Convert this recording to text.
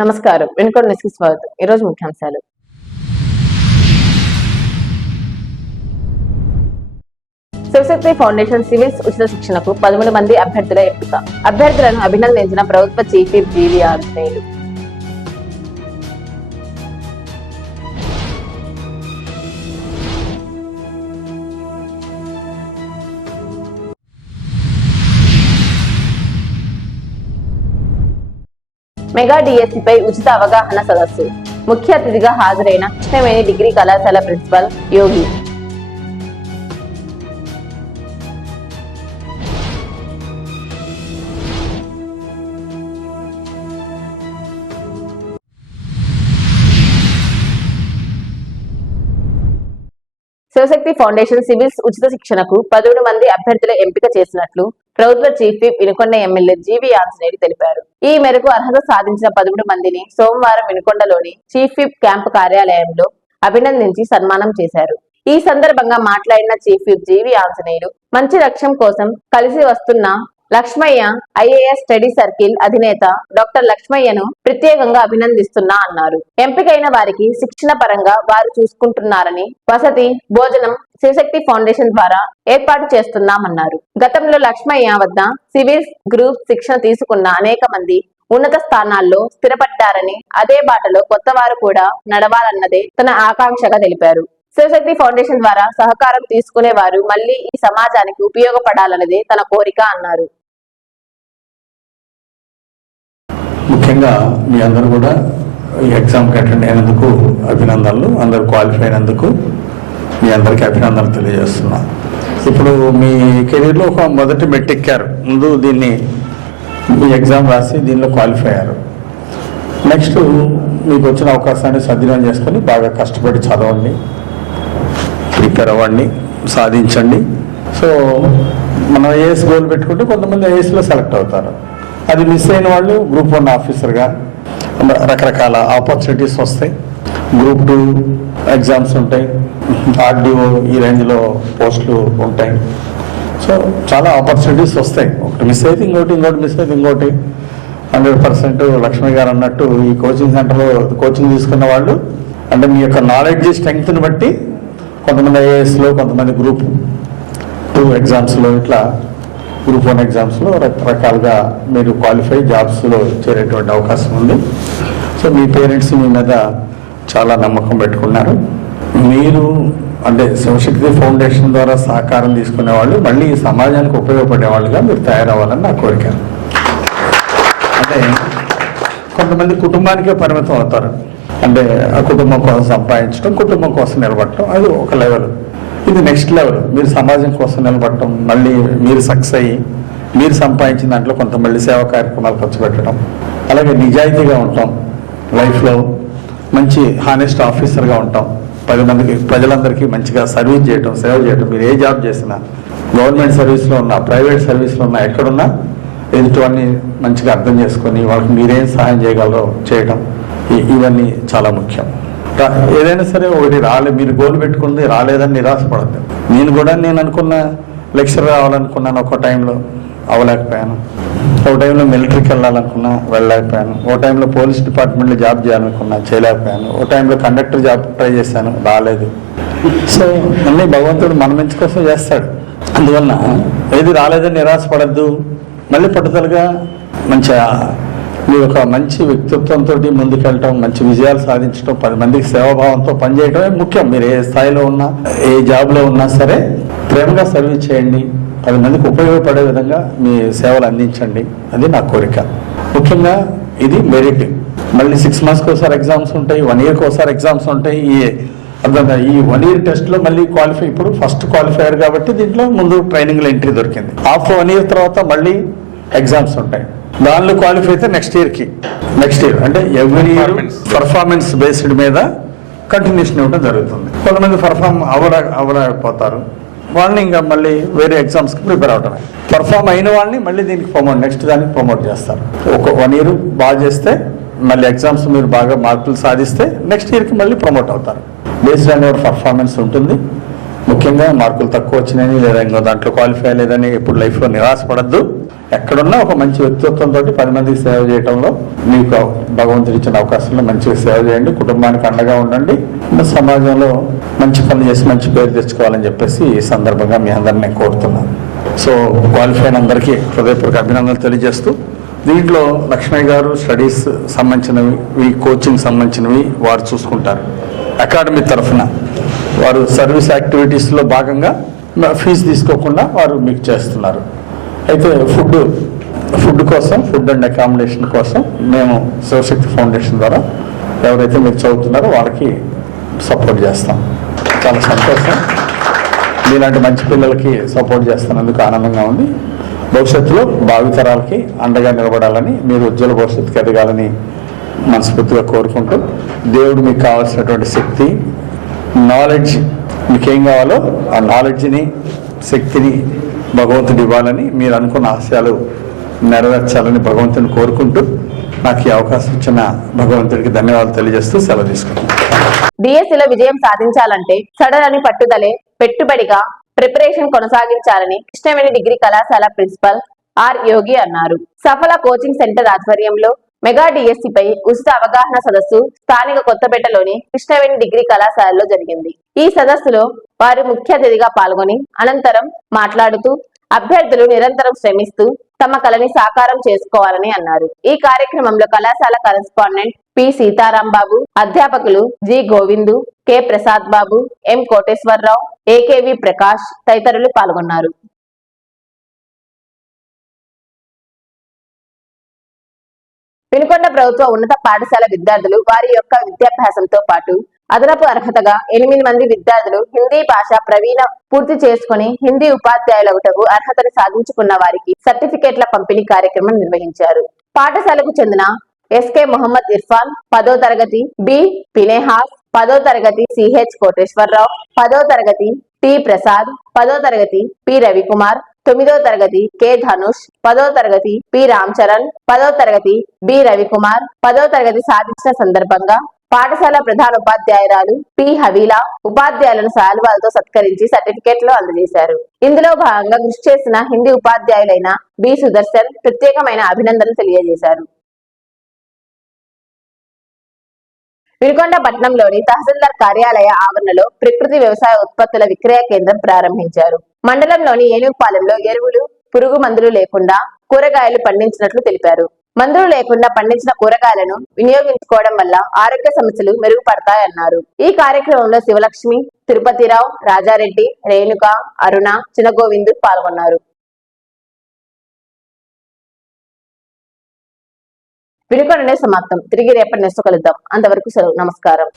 నమస్కారం. వెనుకొండ న్యూస్కి స్వాగతం. ఈరోజు ముఖ్యాంశాలు. శివశక్తి ఫౌండేషన్ సివిల్స్ ఉచిత శిక్షణకు పదమూడు మంది అభ్యర్థుల ఎంపిక. అభ్యర్థులను అభినందించిన ప్రభుత్వ chief whip G V mega డిఎస్సిపై ఉచిత అవగాహన సదస్సు. ముఖ్య అతిథిగా హాజరైన కృష్ణవేణి డిగ్రీ కళాశాల principal Yogi. Shivashakti foundation civils ఉచిత శిక్షణకు పదమూడు మంది అభ్యర్థుల ఎంపిక చేసినట్లు ప్రభుత్వ chief whip Vinukonda MLA G V Anjaneyudu తెలిపారు. ఈ మేరకు అర్హత సాధించిన పదమూడు మందిని సోమవారం వినుకొండలోని చీఫ్ విప్ క్యాంపు కార్యాలయంలో అభినందించి సన్మానం చేశారు. ఈ సందర్భంగా మాట్లాడిన చీఫ్ విప్ జీవి ఆంజనేయుడు మంచి లక్ష్యం కోసం కలిసి వస్తున్న లక్ష్మయ్య ఐఏఎస్ స్టడీ సర్కిల్ అధినేత డాక్టర్ లక్ష్మయ్యను ప్రత్యేకంగా అభినందిస్తున్నా అన్నారు. ఎంపికైన వారికి శిక్షణ పరంగా వారు చూసుకుంటున్నారని వసతి భోజనం శివశక్తి ఫౌండేషన్ ద్వారా ఏర్పాటు చేస్తున్నామన్నారు. గతంలో లక్ష్మయ్య వద్ద సివిల్స్ గ్రూప్ శిక్షణ తీసుకున్న అనేక మంది ఉన్నత స్థానాల్లో స్థిరపడ్డారని అదే బాటలో కొత్త వారు కూడా నడవాలన్నదే తన ఆకాంక్షగా తెలిపారు. శివశక్తి ఫౌండేషన్ ద్వారా సహకారం తీసుకునే వారు మళ్ళీ ఈ సమాజానికి ఉపయోగపడాలన్నదే తన కోరిక అన్నారు. ముఖ్యంగా మీ అందరూ కూడా ఎగ్జామ్కి అటెండ్ అయినందుకు అభినందనలు అందరు క్వాలిఫై అయినందుకు మీ అందరికీ అభినందనలు తెలియజేస్తున్నా. ఇప్పుడు మీ కెరీర్లో ఒక మొదటి మెట్ ఎక్కారు ముందు దీన్ని మీ ఎగ్జామ్ రాసి దీనిలో క్వాలిఫై అయ్యారు. నెక్స్ట్ మీకు వచ్చిన అవకాశాన్ని సద్వినియోగం చేసుకొని బాగా కష్టపడి చదవండి. ప్రిపేర్ అవ్వండి. సాధించండి. సో మనం ఏఎస్ గోల్ పెట్టుకుంటే కొంతమంది ఏఎస్లో సెలెక్ట్ అవుతారు. అది మిస్ అయిన వాళ్ళు గ్రూప్ వన్ ఆఫీసర్గా రకరకాల ఆపర్చునిటీస్ వస్తాయి. గ్రూప్ టూ ఎగ్జామ్స్ ఉంటాయి. ఆర్డీఓ ఈ రేంజ్లో పోస్టులు ఉంటాయి. సో చాలా ఆపర్చునిటీస్ వస్తాయి. ఒకటి మిస్ అయితే ఇంకోటి ఇంకోటి మిస్ అయితే ఇంకోటి. హండ్రెడ్ పర్సెంట్ లక్ష్మి గారు అన్నట్టు ఈ కోచింగ్ సెంటర్లో కోచింగ్ తీసుకున్న వాళ్ళు అంటే మీ యొక్క నాలెడ్జ్ స్ట్రెంగ్త్ని బట్టి కొంతమంది ఐఏఎస్లో కొంతమంది గ్రూప్ టూ ఎగ్జామ్స్లో ఇట్లా గ్రూప్ వన్ ఎగ్జామ్స్లో రకరకాలుగా మీరు క్వాలిఫై జాబ్స్లో చేరేటువంటి అవకాశం ఉంది. సో మీ పేరెంట్స్ మీ మీద చాలా నమ్మకం పెట్టుకున్నారు. మీరు అంటే శివశక్తి ఫౌండేషన్ ద్వారా సహకారం తీసుకునే వాళ్ళు మళ్ళీ ఈ సమాజానికి ఉపయోగపడే వాళ్ళుగా మీరు తయారవ్వాలని నా కోరిక. అంటే కొంతమంది కుటుంబానికే పరిమితం అవుతారు. అంటే ఆ కుటుంబం కోసం సంపాదించడం కుటుంబం కోసం నిలబడటం అది ఒక లెవెల్. ఇది నెక్స్ట్ లెవెల్. మీరు సమాజం కోసం నిలబడటం మళ్ళీ మీరు సక్సెస్ అయ్యి మీరు సంపాదించిన దాంట్లో కొంత మళ్ళీ సేవా కార్యక్రమాలు ఖర్చు పెట్టడం. అలాగే నిజాయితీగా ఉంటాం. లైఫ్లో మంచి హానెస్ట్ ఆఫీసర్గా ఉంటాం. పది మందికి ప్రజలందరికీ మంచిగా సర్వీస్ చేయటం సేవ చేయటం మీరు ఏ జాబ్ చేసినా గవర్నమెంట్ సర్వీస్లో ఉన్నా ప్రైవేట్ సర్వీస్లో ఉన్నా ఎక్కడున్నా ఎదుటివన్నీ మంచిగా అర్థం చేసుకొని వాళ్ళకి మీరేం సహాయం చేయగలరో చేయటం ఇవన్నీ చాలా ముఖ్యం. ఏదైనా సరే ఒకటి రాలే మీరు గోల్ పెట్టుకుంది రాలేదని నిరాశపడద్దు. నేను కూడా నేను అనుకున్న లెక్చర్ రావాలనుకున్నాను ఒక టైంలో అవ్వలేకపోయాను. ఒక టైంలో మిలిటరీకి వెళ్ళాలనుకున్నా వెళ్ళలేకపోయాను. ఓ టైంలో పోలీస్ డిపార్ట్మెంట్లో జాబ్ చేయాలనుకున్నా చేయలేకపోయాను. ఓ టైంలో కండక్టర్ జాబ్ ట్రై చేశాను రాలేదు. సో అన్నీ భగవంతుడు మన మంచి కోసం చేస్తాడు. అందువలన ఏది రాలేదని నిరాశపడద్దు. మళ్ళీ పట్టుదలగా మంచిగా మీ యొక్క మంచి వ్యక్తిత్వంతో ముందుకెళ్ళటం మంచి విజయాలు సాధించడం పది మందికి సేవాభావంతో పనిచేయడమే ముఖ్యం. మీరు ఏ స్థాయిలో ఉన్నా ఏ జాబ్లో ఉన్నా సరే ప్రేమగా సర్వీస్ చేయండి. పది మందికి ఉపయోగపడే విధంగా మీ సేవలు అందించండి. అది నా కోరిక. ముఖ్యంగా ఇది మెరిట్ మళ్ళీ సిక్స్ మంత్స్కి ఒకసారి ఎగ్జామ్స్ ఉంటాయి వన్ ఇయర్కి ఒకసారి ఎగ్జామ్స్ ఉంటాయి. ఈ అర్థంగా ఈ వన్ ఇయర్ టెస్ట్లో మళ్ళీ క్వాలిఫై ఇప్పుడు ఫస్ట్ క్వాలిఫైయర్ కాబట్టి దీంట్లో ముందు ట్రైనింగ్లో ఎంట్రీ దొరికింది. ఆఫ్టర్ వన్ ఇయర్ తర్వాత మళ్ళీ ఎగ్జామ్స్ ఉంటాయి. దానిలో క్వాలిఫై అయితే నెక్స్ట్ ఇయర్కి నెక్స్ట్ ఇయర్ అంటే ఎవ్రీ ఇయర్ పర్ఫార్మెన్స్ బేస్డ్ మీద కంటిన్యూషన్ ఇవ్వడం జరుగుతుంది. కొంతమంది పర్ఫామ్ అవ్వడ అవ్వలేకపోతారు. వాళ్ళని ఇంకా మళ్ళీ వేరే ఎగ్జామ్స్కి ప్రిపేర్ అవటమే. పర్ఫామ్ అయిన వాళ్ళని మళ్ళీ దీనికి ప్రమోట్ నెక్స్ట్ దానికి ప్రమోట్ చేస్తారు. ఒక వన్ ఇయర్ బాగా చేస్తే మళ్ళీ ఎగ్జామ్స్ మీరు బాగా మార్కులు సాధిస్తే నెక్స్ట్ ఇయర్కి మళ్ళీ ప్రమోట్ అవుతారు. బేస్డ్ ఆన్ యువర్ పర్ఫార్మెన్స్ ఉంటుంది. ముఖ్యంగా మార్కులు తక్కువ వచ్చినాయని లేదా ఇంకో దాంట్లో క్వాలిఫై లేదని ఎప్పుడు లైఫ్లో నిరాశపడద్దు. ఎక్కడున్నా ఒక మంచి వ్యక్తిత్వంతో పది మందికి సేవ చేయడంలో మీకు భగవంతుడు ఇచ్చిన అవకాశంలో మంచిగా సేవ చేయండి కుటుంబానికి అండగా ఉండండి సమాజంలో మంచి పనులు చేసి మంచి పేరు తెచ్చుకోవాలని చెప్పేసి ఈ సందర్భంగా మీ అందరిని నేను కోరుతున్నాను. సో క్వాలిఫై అందరికీ హృదయపూర్వక అభినందనలు తెలియజేస్తూ దీంట్లో లక్ష్మయ్య గారు స్టడీస్ సంబంధించినవి కోచింగ్ సంబంధించినవి వారు చూసుకుంటారు. అకాడమీ తరఫున వారు సర్వీస్ యాక్టివిటీస్లో భాగంగా ఫీజు తీసుకోకుండా వారు మీకు చేస్తున్నారు. అయితే ఫుడ్ ఫుడ్ కోసం ఫుడ్ అండ్ అకామిడేషన్ కోసం మేము శివశక్తి ఫౌండేషన్ ద్వారా ఎవరైతే మీరు చదువుతున్నారో వాళ్ళకి సపోర్ట్ చేస్తాం. చాలా సంతోషం. మీలాంటి మంచి పిల్లలకి సపోర్ట్ చేస్తున్నందుకు ఆనందంగా ఉంది. భవిష్యత్తులో భావితరాలకి అండగా నిలబడాలని మీరు ఉజ్వల భవిష్యత్తుకి ఎదగాలని మనస్ఫూర్తిగా కోరుకుంటూ దేవుడు మీకు కావాల్సినటువంటి శక్తి నాలెడ్జ్ మీకేం కావాలో ఆ నాలెడ్జ్ని శక్తిని భగవంతుడు ఇవ్వాలని మీరు అనుకున్న ఆశయాలు నెరవేర్చాలని భగవంతుని కోరుకుంటూ నాకు ఈ అవకాశం ఇచ్చిన భగవంతుడికి ధన్యవాదాలు తెలియజేస్తూ సెలవు తీసుకుంటాను డిఎస్సిలో విజయం సాధించాలంటే సడలని పట్టుదలే పెట్టుబడిగా ప్రిపరేషన్ కొనసాగించాలని కృష్ణవేణి డిగ్రీ కళాశాల ప్రిన్సిపల్ ఆర్ యోగి అన్నారు. సఫల కోచింగ్ సెంటర్ ఆధ్వర్యంలో మెగా డిఎస్సిపై ఉచిత అవగాహన సదస్సు స్థానిక కొత్తపేటలోని కృష్ణవేణి డిగ్రీ కళాశాలలో జరిగింది. ఈ సదస్సులో వారు ముఖ్య అతిథిగా పాల్గొని అనంతరం మాట్లాడుతూ అభ్యర్థులు నిరంతరం శ్రమిస్తూ తమ కళని సాకారం చేసుకోవాలని అన్నారు. ఈ కార్యక్రమంలో కళాశాల కరెస్పాండెంట్ పి. సీతారాం బాబు అధ్యాపకులు G. Govindu K. Prasad Babu M. Koteswararao AKV Prakash తదితరులు పాల్గొన్నారు. పెనుకొండ ప్రభుత్వ ఉన్నత పాఠశాల విద్యార్థులు వారి యొక్క విద్యాభ్యాసంతో పాటు అదనపు అర్హతగా ఎనిమిది మంది విద్యార్థులు హిందీ భాష ప్రవీణ పూర్తి చేసుకుని హిందీ ఉపాధ్యాయులగుటకు అర్హతను సాధించుకున్న వారికి సర్టిఫికేట్ల పంపిణీ కార్యక్రమం నిర్వహించారు. పాఠశాలకు చెందిన ఎస్కే మొహమ్మద్ ఇర్ఫాన్ పదో తరగతి బి పినేహాస్ పదో తరగతి సిహెచ్ కోటేశ్వరరావు పదో తరగతి టి ప్రసాద్ పదో తరగతి పి రవికుమార్ తొమ్మిదో తరగతి కె ధనుష్ పదో తరగతి పి రామ్ చరణ్ పదో తరగతి బి రవికుమార్ పదో తరగతి సాధించిన సందర్భంగా పాఠశాల ప్రధాన ఉపాధ్యాయురాలు పి హవీలా ఉపాధ్యాయులను శాలువాలతో సత్కరించి సర్టిఫికెట్లు అందజేశారు. ఇందులో భాగంగా కృషి చేసిన హిందీ ఉపాధ్యాయులైన బి సుదర్శన్ ప్రత్యేకమైన అభినందనలు తెలియజేశారు. వినుకొండ పట్టణంలోని తహసీల్దార్ కార్యాలయ ఆవరణలో ప్రకృతి వ్యవసాయ ఉత్పత్తుల విక్రయ కేంద్రం ప్రారంభించారు. మండలంలోని ఏనుగుపాలెంలో ఎరువులు పురుగు మందులు లేకుండా కూరగాయలు పండించినట్లు తెలిపారు. మందులు లేకుండా పండించిన కూరగాయలను వినియోగించుకోవడం వల్ల ఆరోగ్య సమస్యలు మెరుగుపడతాయన్నారు. ఈ కార్యక్రమంలో శివలక్ష్మి తిరుపతిరావు రాజారెడ్డి రేణుక అరుణ చినగోవిందు పాల్గొన్నారు. వినుకొండనే సమాప్తం. తిరిగి రేపటి నెక్స్ట్ కలుద్దాం. అంతవరకు సెలవు. నమస్కారం.